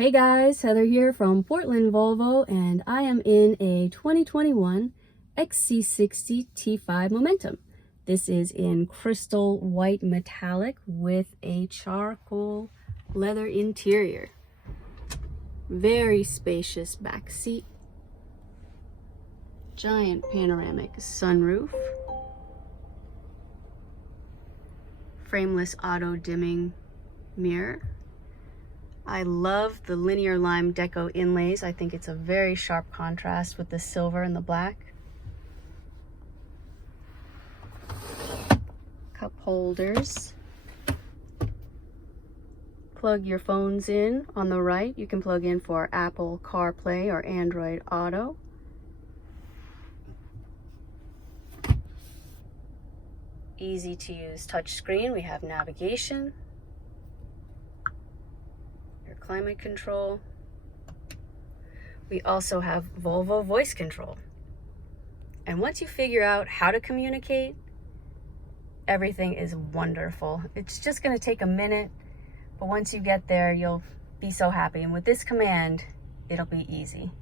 Hey guys, Heather here from Portland Volvo, and I am in a 2021 XC60 T5 Momentum. This is in crystal white metallic with a charcoal leather interior. Very spacious back seat. Giant panoramic sunroof. Frameless auto dimming mirror. I love the linear lime deco inlays. I think it's a very sharp contrast with the silver and the black. Cup holders. Plug your phones in on the right. You can plug in for Apple CarPlay or Android Auto. Easy to use touchscreen. We have navigation. Climate control. We also have Volvo Voice control. And once you figure out how to communicate, everything is wonderful. It's just going to take a minute, but once you get there, you'll be so happy. And with this command, it'll be easy.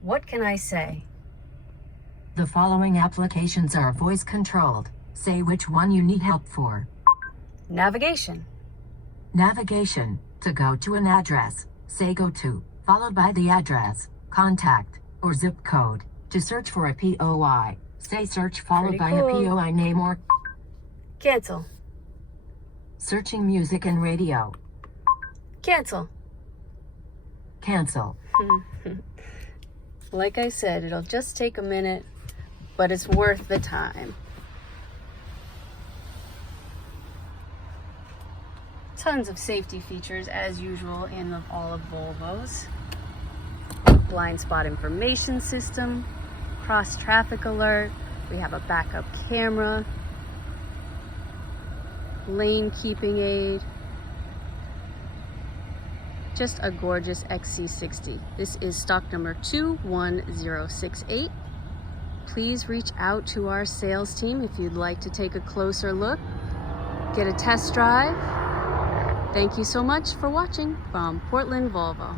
What can I say? The following applications are voice controlled. Say which one you need help for. Navigation. Navigation. To go to an address, say go to, followed by the address, contact, or zip code. To search for a POI, say search followed by a POI name or Cancel. Searching music and radio. Cancel. Cancel. Like I said, it'll just take a minute, but it's worth the time. Tons of safety features as usual in all of Volvo's. Blind spot information system, cross traffic alert, we have a backup camera, lane keeping aid. Just a gorgeous XC60. This is stock number 21068. Please reach out to our sales team if you'd like to take a closer look, get a test drive. Thank you so much for watching from Portland Volvo.